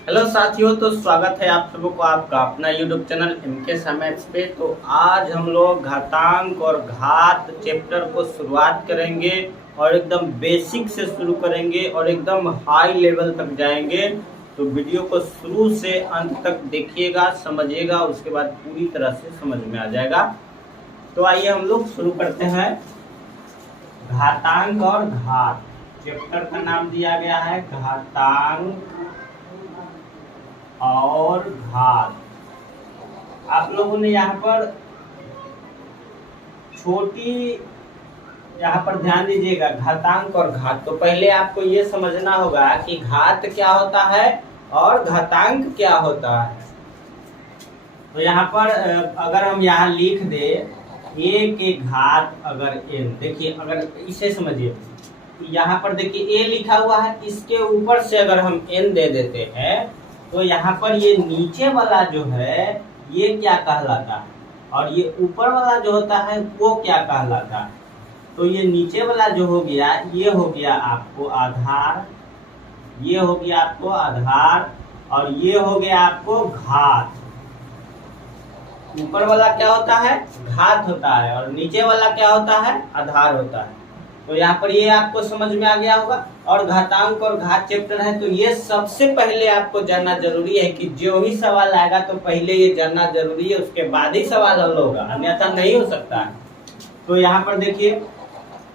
Hello साथियों, तो स्वागत है आप सबों को आपका अपना यूट्यूब चैनल MK मैथ्स पे। तो आज हम लोग घातांक और घात चैप्टर को शुरुआत करेंगे और एकदम बेसिक से शुरू करेंगे और एकदम हाई लेवल तक जाएंगे। तो वीडियो को शुरू से अंत तक देखिएगा, समझिएगा, उसके बाद पूरी तरह से समझ में आ जाएगा। तो आइए हम लोग शुरू करते हैं। घातांक और घात चैप्टर का नाम दिया गया है घातांक और घात। आप लोगों ने यहाँ पर छोटी ध्यान दीजिएगा, घातांक और घात। तो पहले आपको ये समझना होगा कि घात क्या होता है और घातांक क्या होता है। तो यहाँ पर अगर हम यहाँ लिख दे a के घात अगर n, देखिए अगर इसे समझिए, यहाँ पर देखिए a लिखा हुआ है, इसके ऊपर से अगर हम n दे देते हैं तो यहाँ पर ये नीचे वाला जो है ये क्या कहलाता है और ये ऊपर वाला जो होता है वो क्या कहलाता है। तो ये नीचे वाला जो हो गया ये हो गया आपको आधार, ये हो गया आपको आधार और ये हो गया आपको घात। ऊपर वाला क्या होता है? घात होता है और नीचे वाला क्या होता है? आधार होता है। तो यहाँ पर ये आपको समझ में आ गया होगा। और घातांक और घात चैप्टर है तो ये सबसे पहले आपको जानना जरूरी है कि जो ही सवाल आएगा तो पहले ये जानना जरूरी है, उसके बाद ही सवाल हल होगा, अन्यथा नहीं हो सकता है। तो यहाँ पर देखिए,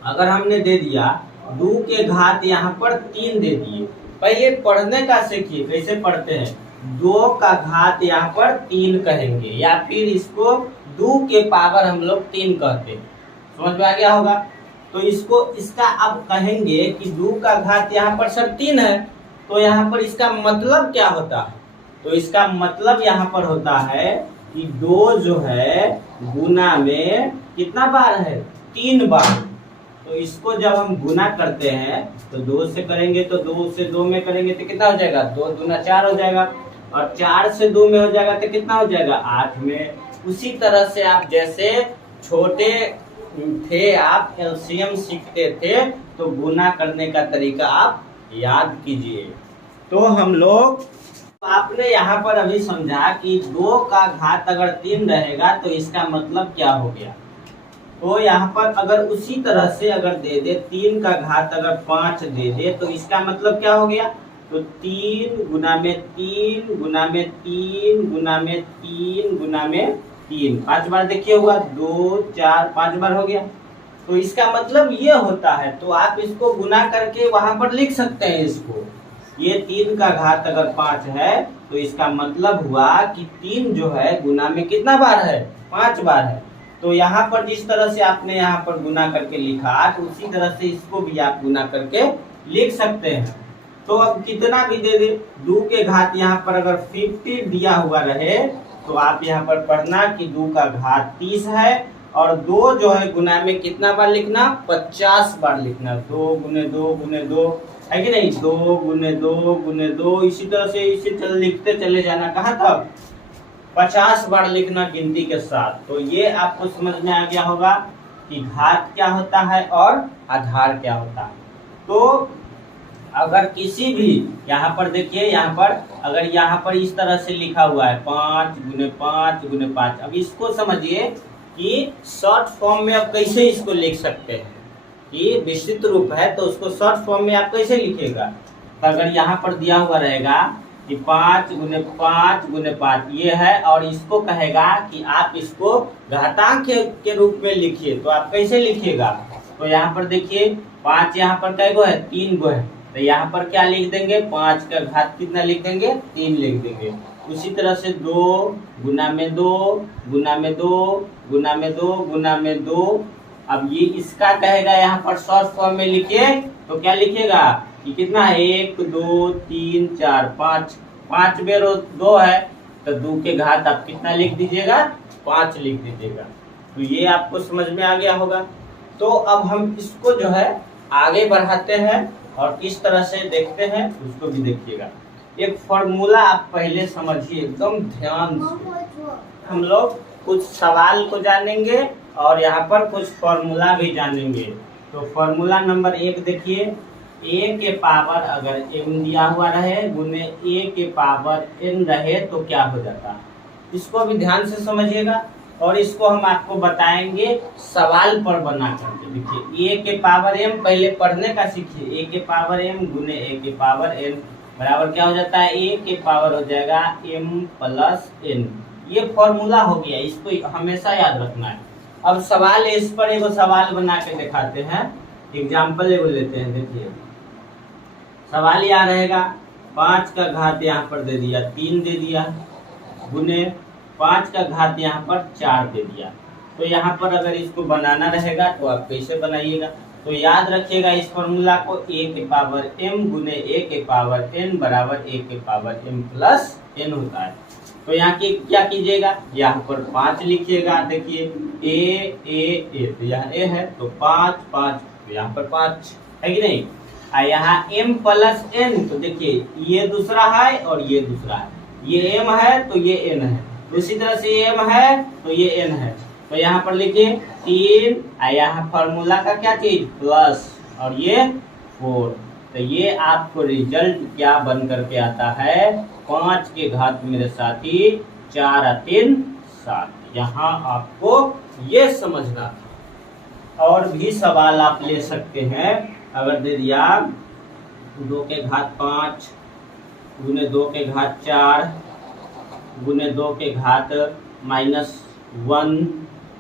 अगर हमने दे दिया 2 के घात यहाँ पर 3 दे दिए, पहले पढ़ने का सीखिए कैसे पढ़ते हैं। 2 का घात यहाँ पर 3 कहेंगे या फिर इसको 2 के पावर हम लोग 3 कहते हैं। समझ में आ गया होगा। तो इसका अब कहेंगे कि 2 का घात यहाँ पर सर 3 है, तो यहाँ पर इसका मतलब क्या होता है? तो इसका मतलब यहाँ पर होता है कि 2 जो है गुना में कितना बार है? 3 बार। तो इसको जब हम गुना करते हैं तो 2 से करेंगे तो 2 से 2 में करेंगे तो कितना हो जाएगा? 2 दूना 4 हो जाएगा और 4 से 2 में हो जाएगा तो कितना हो जाएगा? 8 में। उसी तरह से आप जैसे छोटे थे, आप एलसीएम सीखते थे तो गुना करने का तरीका आप याद कीजिए। तो हम लोग आपने यहाँ पर अभी समझा कि 2 का घात अगर 3 रहेगा तो इसका मतलब क्या हो गया। तो यहाँ पर अगर उसी तरह से अगर दे दे 3 का घात अगर 5 दे दे तो इसका मतलब क्या हो गया। तो 3 गुना में 3 गुना में 3 गुना में 3 गुना में 3, 5 बार देखिए हुआ, 2 4 5 बार हो गया। तो इसका मतलब ये होता है। तो आप इसको गुना करके वहां पर लिख सकते हैं इसको। ये 3 का घात अगर 5 है तो इसका मतलब हुआ कि 3 जो है गुना में कितना बार है? 5 बार है। तो यहाँ पर जिस तरह से आपने यहाँ पर गुना करके लिखा तो उसी तरह से इसको भी आप गुना करके लिख सकते हैं। तो अब कितना भी दे दे, 2 के घात यहाँ पर अगर 50 दिया हुआ रहे तो आप यहाँ पर पढ़ना कि 2 का घात 30 है और 2 जो है गुना में कितना बार लिखना? 50 बार लिखना। 2 गुने 2 गुने 2 है कि नहीं? 2 गुने 2 गुने 2, इसी तरह से लिखते चले जाना। कहाँ तक? 50 बार लिखना गिनती के साथ। तो ये आपको समझ में आ गया होगा कि घात क्या होता है और आधार क्या होता है। तो अगर किसी भी यहाँ पर देखिए, यहाँ पर अगर यहाँ पर इस तरह से लिखा हुआ है 5 गुने 5 गुने 5, अब इसको समझिए कि शॉर्ट फॉर्म में आप कैसे इसको लिख सकते हैं कि विस्तृत रूप है तो उसको शॉर्ट फॉर्म में आप कैसे लिखेगा। तो अगर यहाँ पर दिया हुआ रहेगा कि 5 गुने 5 गुने 5 ये है और इसको कहेगा कि आप इसको घातांक के रूप में लिखिए, तो आप कैसे लिखिएगा। तो यहाँ पर देखिए 5 यहाँ पर कै गो है? 3 गो है। तो यहाँ पर क्या लिख देंगे? 5 का घात कितना लिख देंगे? 3 लिख देंगे। उसी तरह से 2 गुना में 2 गुना में 2 गुना में 2 गुना में 2। अब ये इसका कहेगा यहाँ पर शॉर्ट फॉर्म में लिखिए तो क्या लिखेगा कि कितना है? 1 2 3 4 5, 5 बेर 2 है तो 2 के घात आप कितना लिख दीजिएगा? 5 लिख दीजिएगा। तो ये आपको समझ में आ गया होगा। तो अब हम इसको जो है आगे बढ़ाते हैं और किस तरह से देखते हैं उसको भी देखिएगा। एक फॉर्मूला आप पहले समझिए एकदम ध्यान से। हम लोग कुछ सवाल को जानेंगे और यहाँ पर कुछ फॉर्मूला भी जानेंगे। तो फॉर्मूला नंबर 1 देखिए, a के पावर अगर m दिया हुआ रहे गुने a के पावर n रहे तो क्या हो जाता। इसको अभी ध्यान से समझिएगा और इसको हम आपको बताएंगे सवाल पर बना करके। देखिए a के पावर m पहले पढ़ने का सीखिए। a के पावर m गुने a के पावर n बराबर क्या हो जाता है, a के पावर हो जाएगा m प्लस n। ये फॉर्मूला हो गया, इसको हमेशा याद रखना है। अब सवाल इस पर एगो सवाल बना के दिखाते हैं, एग्जाम्पल एगो लेते हैं। देखिए सवाल यहाँ रहेगा 5 का घात यहाँ पर दे दिया 3 दे दिया गुने 5 का घात यहाँ पर 4 दे दिया। तो यहाँ पर अगर इसको बनाना रहेगा तो आप कैसे बनाइएगा, तो याद रखिएगा इस फॉर्मूला को, a के पावर m गुने a के पावर n बराबर a के पावर m प्लस n होता है। तो यहाँ की क्या कीजिएगा, यहाँ पर 5 लिखिएगा। देखिए a तो यहाँ a है तो 5 5 तो यहाँ पर 5 है कि नहीं। यहाँ m प्लस n तो देखिए ये दूसरा है और ये दूसरा है, ये m है तो ये n है, उसी तरह से ये m है तो ये n है। तो यहाँ पर लिखिए 3, यहाँ फॉर्मूला का क्या चीज प्लस और ये 4। तो ये आपको रिजल्ट क्या बन करके आता है, 5 के घात मेरे साथी 4 और 3 7। यहाँ आपको ये समझना था। और भी सवाल आप ले सकते हैं, अगर दे दिया 2 के घात 5 गुने 2 के घात 4 गुने 2 के घात -1,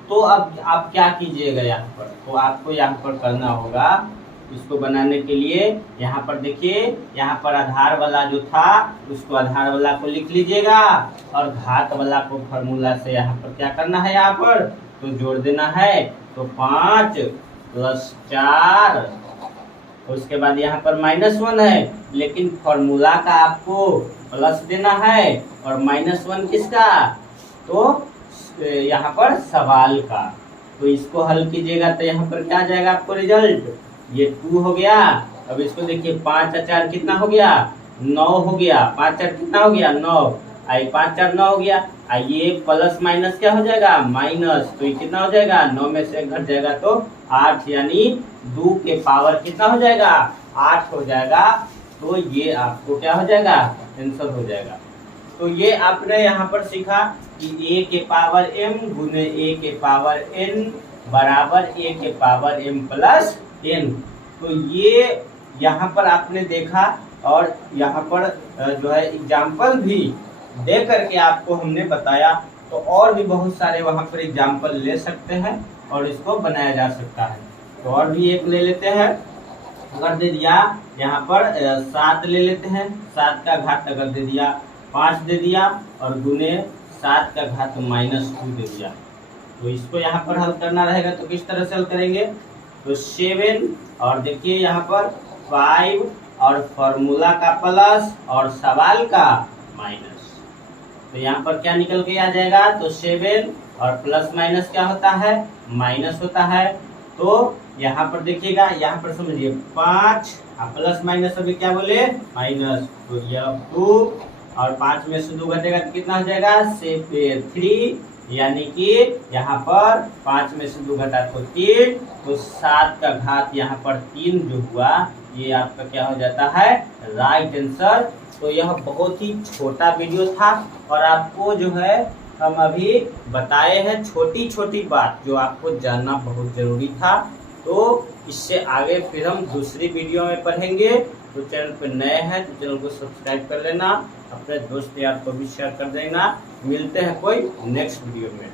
तो अब आप क्या कीजिएगा यहाँ पर, तो आपको यहाँ पर करना होगा इसको बनाने के लिए। यहाँ पर देखिए यहाँ पर आधार वाला जो था उसको आधार वाला को लिख लीजिएगा और घात वाला को फॉर्मूला से यहाँ पर क्या करना है, यहाँ पर तो जोड़ देना है। तो 5 प्लस 4, उसके बाद यहाँ पर -1 है लेकिन फॉर्मूला का आपको प्लस देना है और -1 किसका, तो यहाँ पर सवाल का। तो इसको हल कीजिएगा तो यहाँ पर क्या आ जाएगा आपको रिजल्ट, ये 2 हो गया। अब इसको देखिए 5 और 4 कितना हो गया, 9 हो गया। 5 4 कितना हो गया 9, आई 5 4 9 हो गया। ये प्लस माइनस क्या हो जाएगा माइनस, तो ये कितना हो जाएगा 9 में से घट जाएगा तो 8, यानी 2 के पावर कितना हो जाएगा 8 हो जाएगा। तो ये आपको क्या हो जाएगा आंसर हो जाएगा। तो ये आपने यहाँ पर सीखा कि a के पावर m गुने a के पावर n बराबर a के पावर m प्लस n। तो ये यहाँ पर आपने देखा और यहाँ पर जो है एग्जाम्पल भी दे करके आपको हमने बताया। तो और भी बहुत सारे वहाँ पर एग्जाम्पल ले सकते हैं और इसको बनाया जा सकता है। तो और भी एक ले लेते हैं, अगर दे दिया यहाँ पर 7 ले लेते हैं, 7 का घात अगर दे दिया 5 दे दिया और गुने 7 का घात -2 दे दिया। तो इसको यहाँ पर हल करना रहेगा तो किस तरह से हल करेंगे, तो 7 और देखिए यहाँ पर 5 और फॉर्मूला का प्लस और सवाल का माइनस। तो यहाँ पर क्या निकल के आ जाएगा, तो 7 और प्लस माइनस क्या होता है माइनस होता है। तो यहाँ पर देखिएगा, यहाँ पर समझिए 5 और प्लस माइनस अभी क्या बोले माइनस, तो यह 2 और 5 में से 2 घटेगा तो कितना हो जाएगा 3, यानी कि यहाँ पर 5 में से 2 घटा तो 3, तो 7 का घात यहाँ पर 3 जो हुआ ये आपका क्या हो जाता है राइट आंसर। तो यह बहुत ही छोटा वीडियो था और आपको जो है हम अभी बताए हैं छोटी छोटी बात जो आपको जानना बहुत जरूरी था। तो इससे आगे फिर हम दूसरी वीडियो में पढ़ेंगे। तो चैनल पर नए हैं तो चैनल को सब्सक्राइब कर लेना, अपने दोस्त यार को भी शेयर कर देना। मिलते हैं कोई नेक्स्ट वीडियो में।